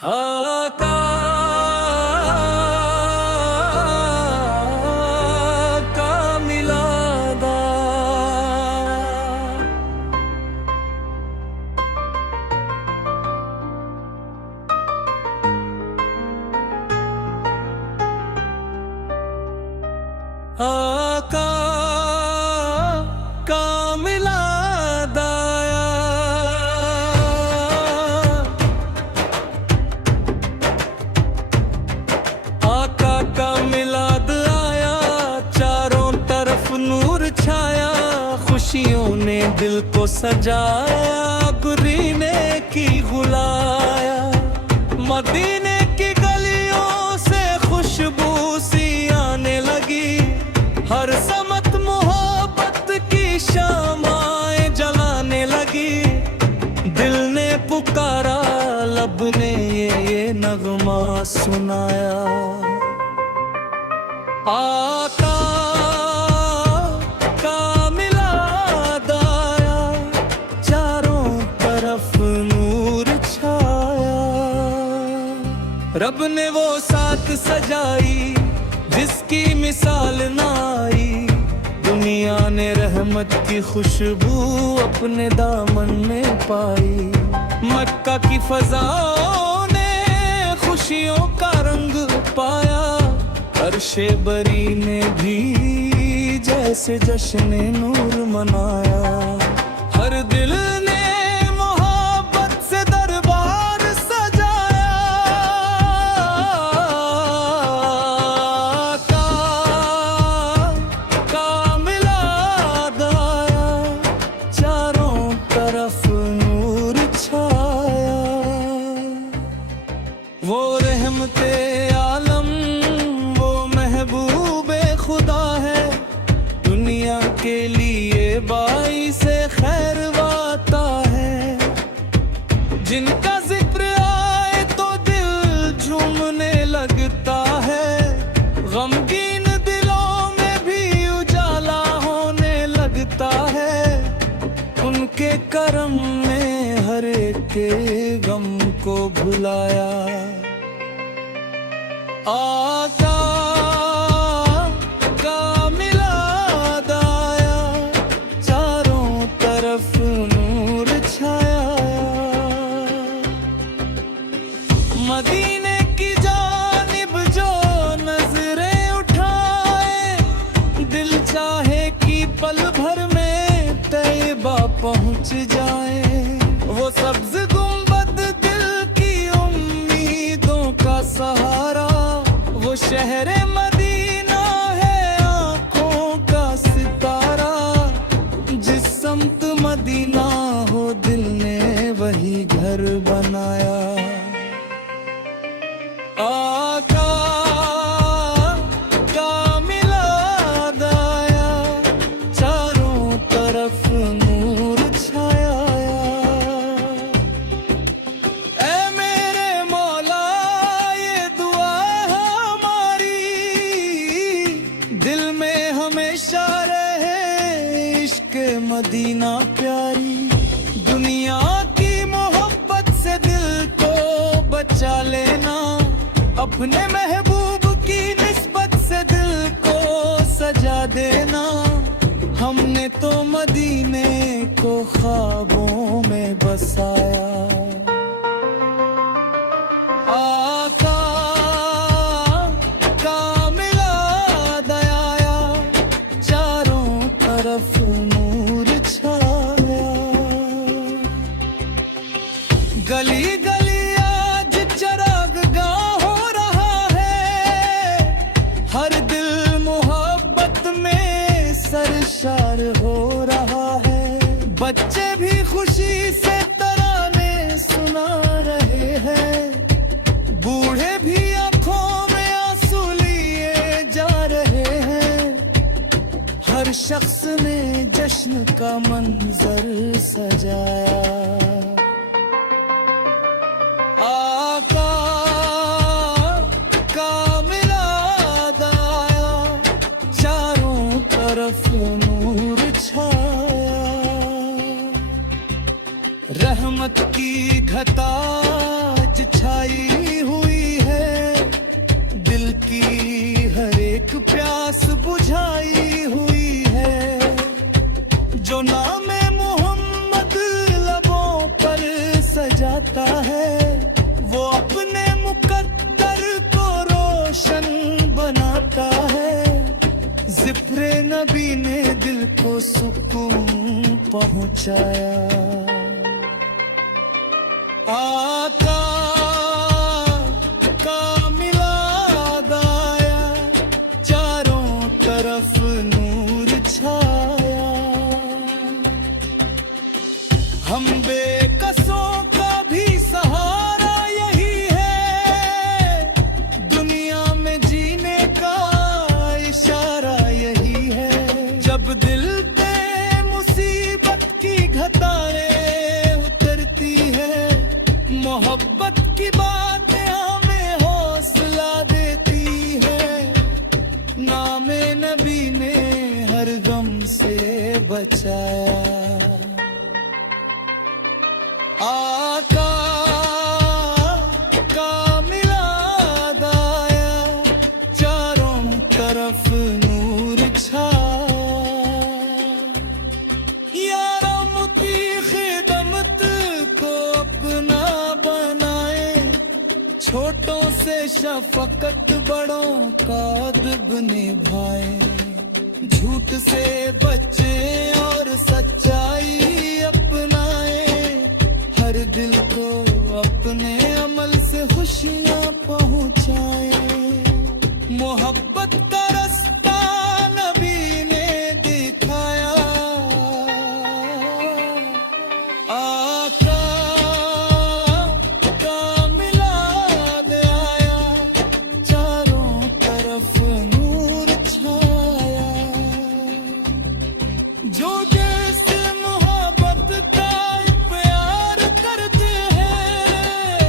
आका का मिलादा आका का मिलादा मिलाद आया, चारों तरफ नूर छाया, खुशियों ने दिल को सजाया, गुरीने की गुलाया। मदीने की गलियों से खुशबू सी आने लगी, हर समत मोहब्बत की शामाएं जलाने लगी। दिल ने पुकारा, लब ने ये नगमा सुनाया। आका का मिलाद आया, चारों तरफ नूर छाया। रब ने वो साथ सजाई जिसकी मिसाल ना आई, दुनिया ने रहमत की खुशबू अपने दामन में पाई। मक्का की फजाओं ने खुशियों का रंग पाया, अर्शे बरी ने भी जैसे जश्न नूर मनाया। हर दिल ने मोहब्बत से दरबार सजाया। का मिलाद आया, चारों तरफ नूर छाया। वो रहमते आलम महबूबे खुदा है, दुनिया के लिए बाइस खैर वाता है। जिनका जिक्र आए तो दिल झूमने लगता है, गमगीन दिलों में भी उजाला होने लगता है। उनके करम ने हर एक के गम को भुलाया। आका का मिलाद आया, चारों तरफ नूर छाया। मदीने की जानिब जो नजरें उठाए, दिल चाहे कि पल भर में तैयबा पहुंच जाए। वो सब्ज गुंबद दिल की उम्मीदों का सहारा, वो शहर मदीना है आंखों का सितारा। जिस समत मदीना हो दिल ने वही घर बनाया। आका का मिलाद आया, चारों तरफ नूर छाया। ऐ मेरे मौला ये दुआ दिल में हमेशा रहे इश्क मदीना प्यारी। दुनिया की मोहब्बत से दिल को बचा लेना, अपने महबूब की निस्बत से दिल को सजा देना। हमने तो मदीने को ख्वाबों में बसाया। आका नूर छाया। गली गली आज चरागाह हो रहा है, हर दिल मोहब्बत में सरशार हो रहा है। बच्चे भी खुशी से तराने सुना रहे हैं, बूढ़े भी आंखों में आंसू लिए जा रहे हैं। हर शख्स ने जश्न का मंजर सजाया। आका का मिलाद आया, चारों तरफ नूर छाया। रहमत की घटा छाई की हर एक प्यास बुझाई हुई है। जो नाम मोहम्मद लबों पर सजाता है, वो अपने मुकद्दर को रोशन बनाता है। जिक्र नबी ने दिल को सुकून पहुंचाया। आका का मिलाद आया, चारों तरफ नूर छाया। हम बेकसों का भी सहारा यही है, दुनिया में जीने का इशारा यही है। जब दिल पे मुसीबत की घटाएं उतरती है, मोहब्बत की बातें हमें हौसला देती है। नामे नबी ने हर गम से बचाया। आका का मिलाद आया, चारों तरफ नूर छाया। यारम की खिदमत को अपना बनाए, छोटों से शफकत बड़ों का अदब निभाए। झूठ से बचे और सच्चाई अपनाए, हर दिल को अपने अमल से खुशियां पहुंचाए। मोहब्बत का रास्ता नबी ने दिखाया। आका का मिलाद आया, चारों तरफ नूर छाया। जो जैसे मोहब्बत का प्यार करते हैं,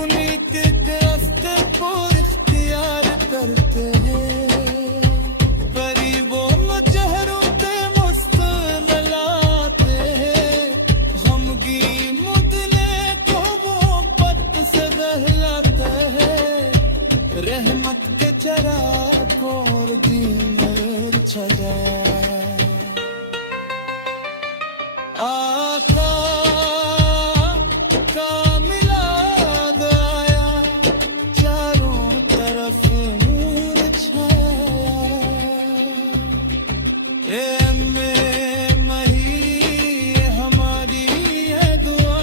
उन्हीं के रास्ते को इख्तियार करते हैं। परी वो चेहरों पे मुस्कुराते हैं, गमगी मुदने को वो पत से बहलाते हैं। रहमत के चराग और दीन छजा। आका का मिलाद आया, चारों तरफ नूर छाया। ए में मही हमारी है दुआ,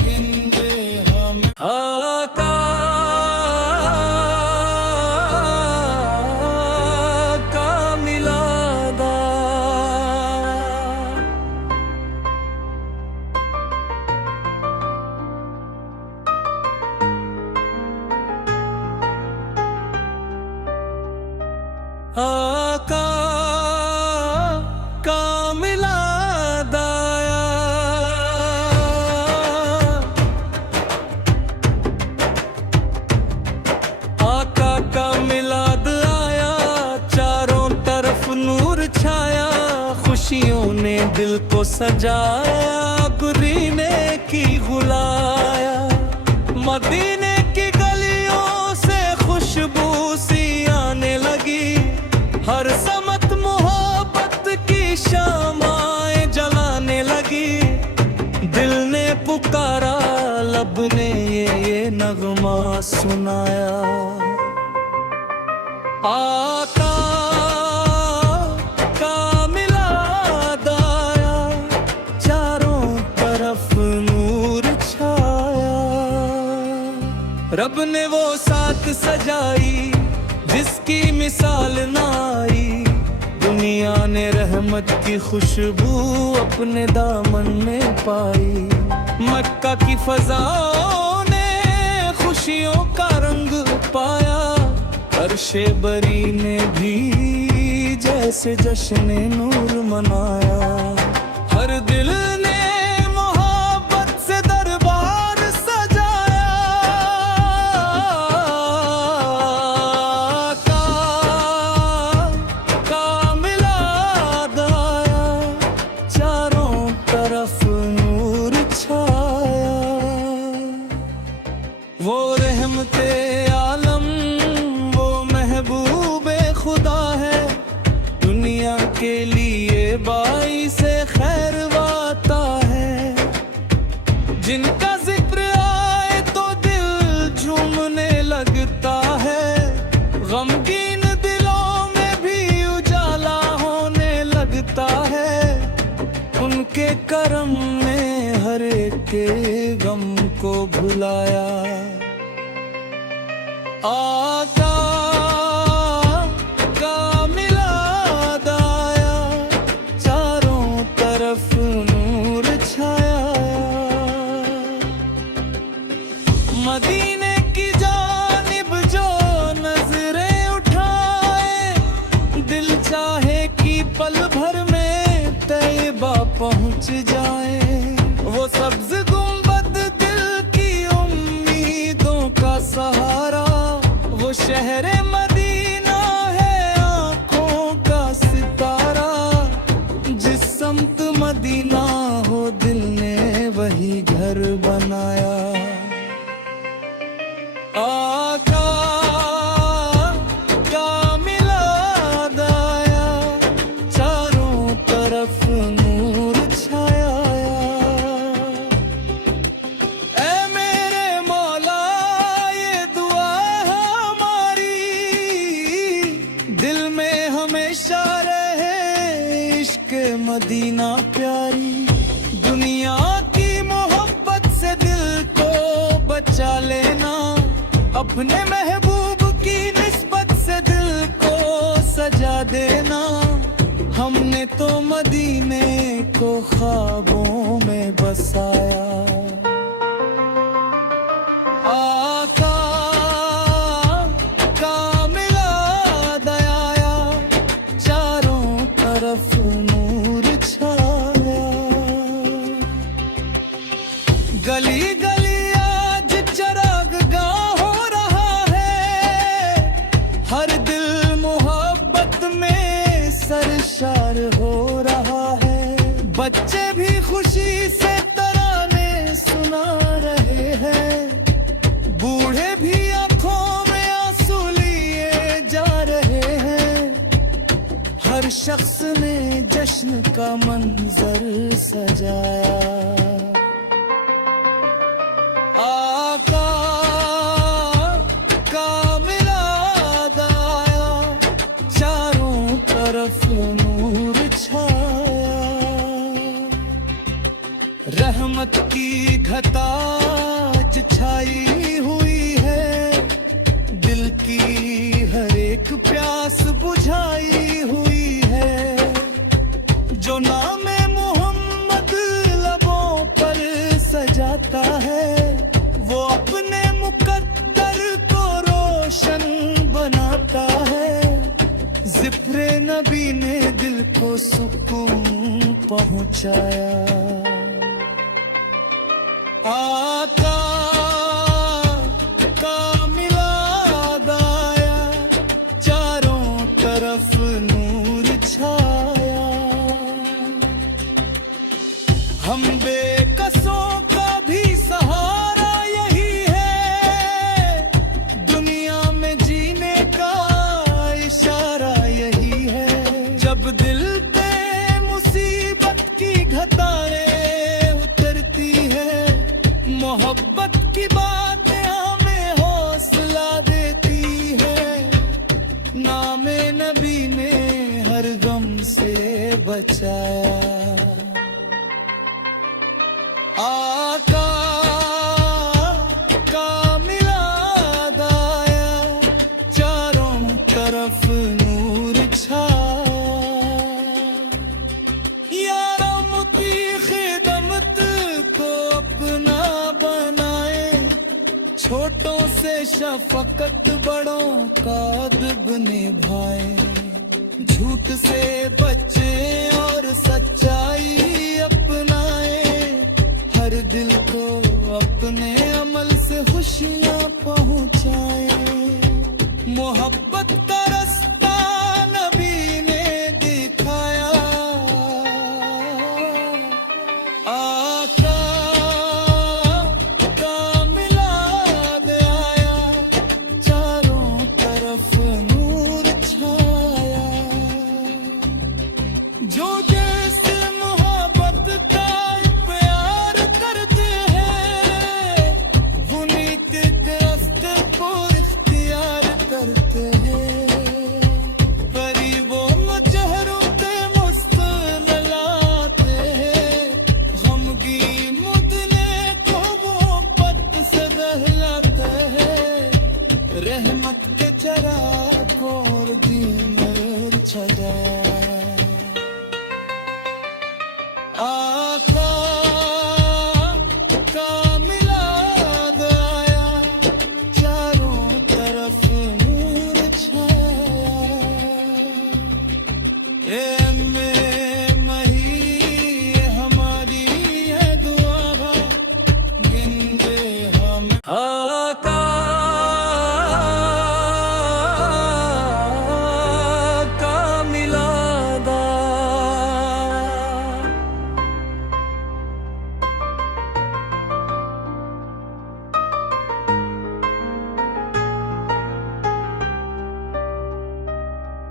गिनदे हम। आका का मिलाद आका का मिलाद आया। आका का मिलाद आया, चारों तरफ नूर छाया। खुशियों ने दिल को सजाया, गुरीने की गुलाया। मदीने की गलियों से खुशबू सी आने लगी, हर समत मोहब्बत की शामाएं जलाने लगी। दिल ने पुकारा, लब ने ये नगमा सुनाया। आका का मिलाद आया, चारों तरफ नूर छाया। रब ने वो साथ सजाई जिसकी मिसाल ना आई। दुनिया ने रहमत की खुशबू अपने दामन में पाई। मक्का की फजाओं ने खुशियों का रंग पाया। अर्शे बरी ने भी जैसे जश्न नूर मनाया। हर दिल ने मोहब्बत से दरबार सजाया। का मिलाद आया, चारों तरफ नूर छाया। वो रहमते आलम के लिए बाई से खैरवाता है। जिनका जिक्र आए तो दिल झूमने लगता है, गमगीन दिलों में भी उजाला होने लगता है। उनके करम ने हर एक के गम को भुलाया। आका का मिलाद आया, चारों तरफ नूर छाया। मदीने की जानिब जो नजरें उठाए, दिल चाहे कि पल भर में तैयबा पहुंच जाए। वो सब्ज गुंबद दिल की उम्मीदों का सहारा, वो शहर मदीना है आंखों का सितारा। जिस समत मदीना हो दिल ने वही घर बनाया। आका का मिलाद आया, चारों तरफ नूर छाया। ऐ मेरे मौला ये दुआ है हमारी, दिल में हमेशा रहे इश्क मदीना प्यारी। दुनिया की मोहब्बत से दिल को बचा लेना, अपने महबूब की निस्बत से दिल को सजा देना। हमने तो मदीने को ख्वाबों में बसाया। आका का मिलाद आया, चारों तरफ नूर छाया। गली गली आज चरागाह हो रहा है, हर दिल मोहब्बत में सरशार हो रहा है। बच्चे भी खुशी से तराने सुना रहे हैं, बूढ़े भी आंखों में आंसू लिए जा रहे हैं। हर शख्स ने जश्न का मंजर सजाया। आका का मिलाद आया, चारों तरफ नूर छाया। रहमत की घटा आज छाई हुई है, दिल की हर एक प्यास बुझाई हुई है। जो नाम मोहम्मद लबों पर सजाता है, वो अपने मुकद्दर को रोशन बनाता है। जिक्र नबी ने दिल को सुकून पहुंचाया। आका का मिलाद आया, चारों तरफ नूर छाया। हम बेकसों का भी सहारा यही है, दुनिया में जीने का इशारा यही है। जब दिल पे मुसीबत की घटाएं उतरती है, मोहब्बत की बातें हमें हौसला देती है। नामे नबी ने हर गम से बचाया। आका का मिलाद आया, चारों तरफ नूर छाया। यारम की खिदमत को अपना बनाए, छोटों से शफकत बड़ों का अदब निभाए। झूठ से बचे और सच्चाई अपनाए, हर दिल को अपने अमल से खुशियां पहुंचाए। मोहब्बत का रास्ता नबी ने दिखाया। आका का मिलाद आया, चारों तरफ नूर छाया। रहमत के चराग और दीन छजा आका का मिलाद आया चारों तरफ नूर छाया ए में मही ये हमारी है दुआ गिनते हम आका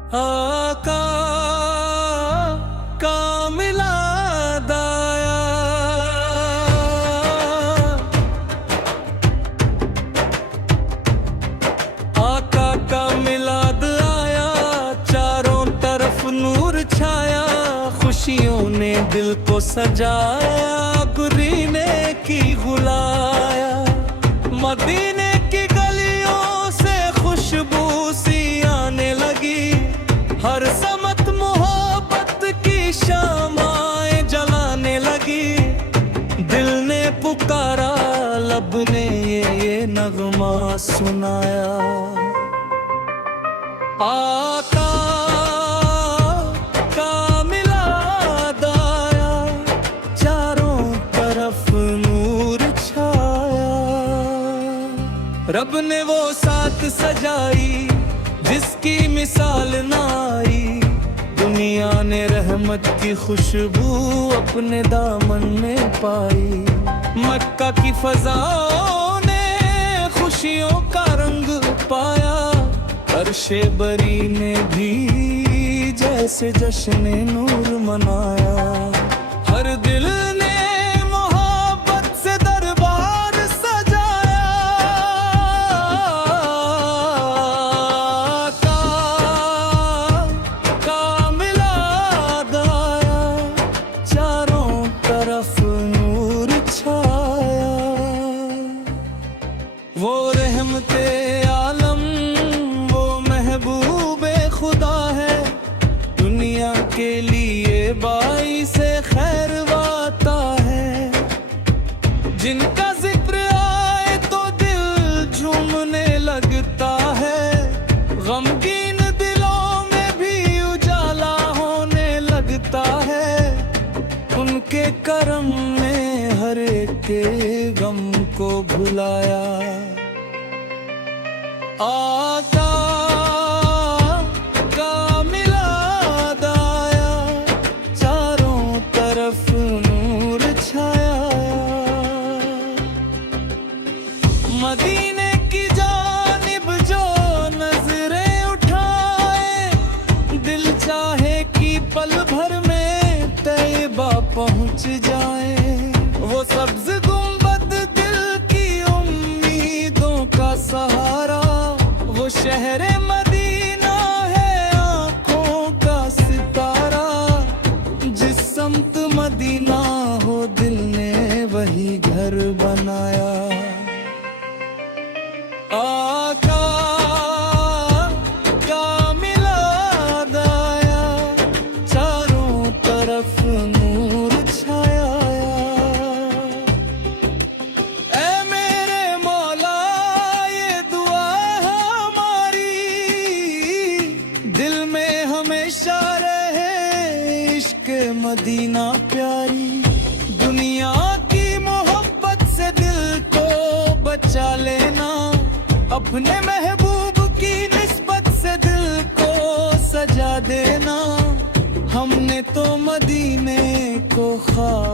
आका का मिलाद आया आका का मिलाद आया चारों तरफ नूर छाया खुशियों ने दिल को सजाया गुरीने की गुलाया मदीने की गलियों से खुशबू सी आने लगी हर समत मोहब्बत की शामाएं जलाने लगी दिल ने पुकारा लब ने ये नगमा सुनाया आका का मिलाद आया चारों तरफ नूर छाया रब ने वो साथ सजाई जिसकी मिसाल ना आई दुनिया ने रहमत की खुशबू अपने दामन में पाई मक्का की फजाओं ने खुशियों का रंग पाया अर्शे बरी ने भी जैसे जश्न नूर मनाया हर दिल ने मोहब्बत से दरबार सजाया का मिलाद आया चारों तरफ नूर छाया वो रहमते आलम वो महबूबे खुदा है दुनिया के लिए बाइस खैर वाता है जिनका जिक्र आए तो दिल झूमने लगता है गमगीन दिलों में भी उजाला होने लगता है उनके करम ने हर एक के गम को भुलाया आका का मिलाद आया चारों तरफ नूर छाया मदीने की जानिब जो नजरें उठाए दिल चाहे कि पल भर में तैयबा पहुंच जाए वो सब्ज गुंबद दिल की उम्मीदों का सहारा वो शहरे मदीना है आंखों का सितारा जिस समत मदीना हो दिल ने वही घर बनाया आका का मिलाद आया चारों तरफ नूर छाया ऐ मेरे मौला ये दुआ हमारी दिल में हमेशा रहे इश्क मदीना प्यारी दुनिया की मोहब्बत से दिल को बचा लेना अपने महबूब की निस्बत से दिल को सजा देना हमने तो मदीने को ख्वाब